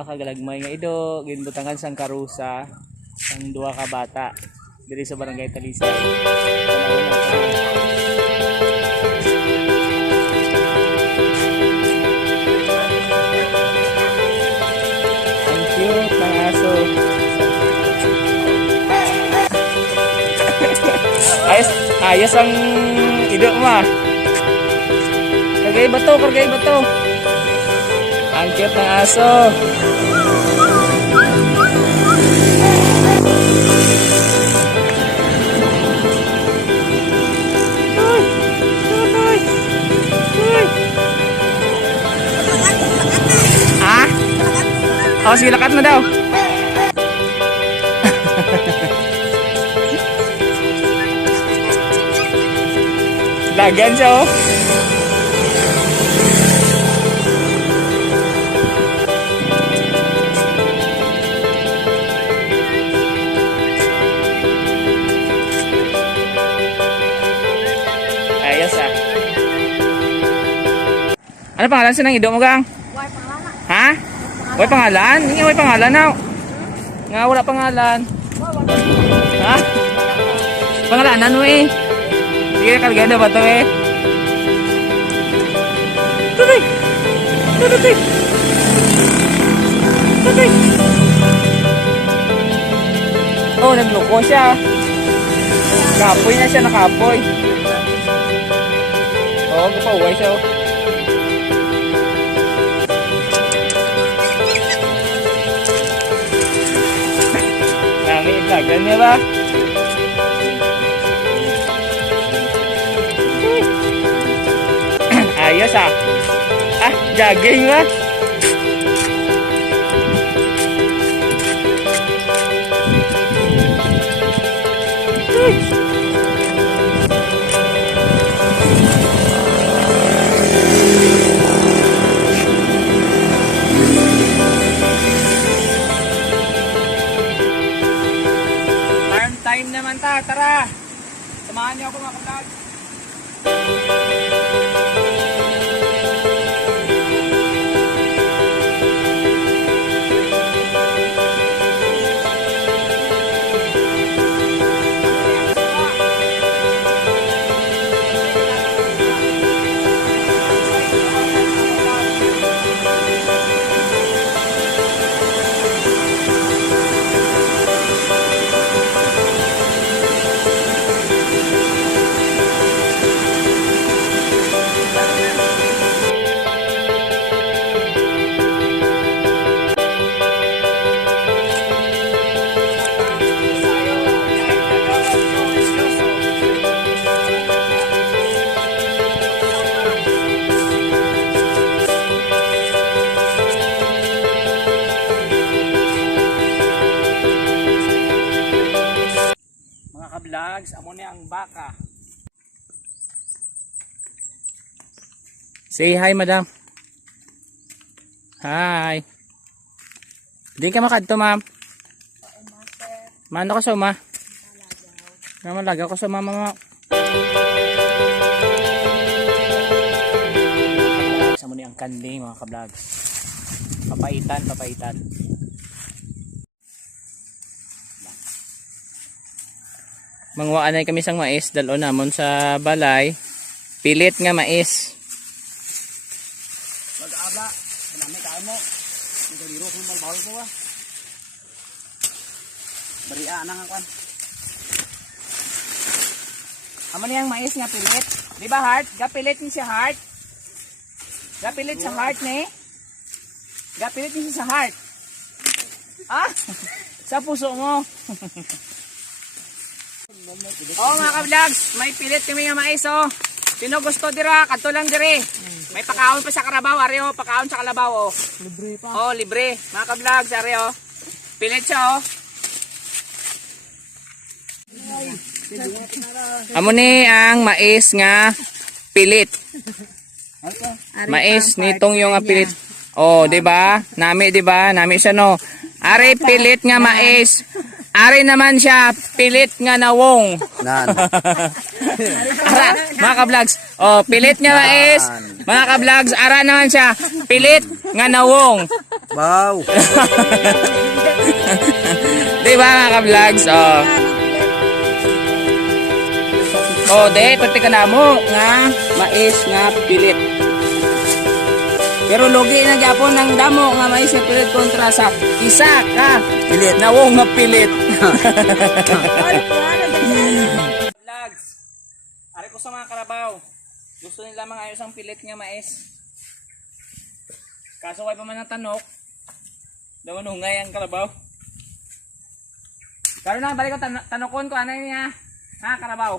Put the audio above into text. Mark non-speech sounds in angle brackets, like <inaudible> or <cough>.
duha ka galagmay nga ido ginbutangan sang karusa sang duha ka bata diri sa barangay panahon. Ang cute ng aso. ayos, ayos ang ido mo ah. Kargay bato, kargay bato. Ang cute ng aso. Ah? Oh, sige, lakat mo daw. <laughs> Lagan siya, oh. Ano pangalan sa nang ido mo, gang? Why pangalan? Ha? May pangalan? Hindi may pangalan na. Nga wala pangalan. Ha? Pangalanan mo eh. Sige, kargada ba ito eh? Tutoy! Tutoy! Tutoy! Oh, nagluko siya. Nakapoy na siya, nakapoy. Oo, oh, kapauwi siya. oh. Niya ba? <clears throat> Ayos ah. Ah, jogging ba? Tara! Samahan niyo ako mga kablog. Say hi, madam. Hi. Di ka makadto, ma'am. Mano ka sa uma? Namalaga ko sa mama mo. Sa mo ni ang kanding mga kablogs. Papaitan, papaitan. Mangwaan ay kami sang mais dalo namon sa balay. Pilit nga mais. Diro kung malbaw ko ah. Bariya na nga kwan. Amo niyang mais nga pilit. Di ba heart? Gapilit ni siya heart. Gapilit sa heart ni. Gapilit ni siya sa heart. Ah! <laughs> sa puso mo. <laughs> oh mga ka-vlogs, may pilit kami nga mais oh. Sino gusto dira? Kadto lang dire. May pakaon pa sa karabaw, ari oh. Pakaon sa kalabaw oh. Libre pa. Oh, libre. Mga ka-vlogs, ari oh. Pilit siya oh. Amo ni ang mais nga pilit. Mais nitong yung nga pilit. Oh, 'di ba? Nami 'di ba? Nami siya no. Ari pilit nga mais. Ari naman siya pilit nga nawong. Nan. <laughs> Ara, mga ka-vlogs. Oh, pilit nga mais. Mga ka-vlogs, ara naman siya pilit nga nawong. Wow. <laughs> Di ba mga ka-vlogs? Oh. Oh, de, pati ka na mo nga mais nga pilit. Pero logi na gyapon ng damo nga nga pilit kontra sa isa ka pilit na wong nga pilit. Vlogs. Ari ko sa mga karabaw. Gusto nila mga ayos ang pilit nga mais. Kaso kay pa man ang tanok, daw nungay ang karabaw. Karon na balik ko tan tanokon ko ano niya. Ha karabaw.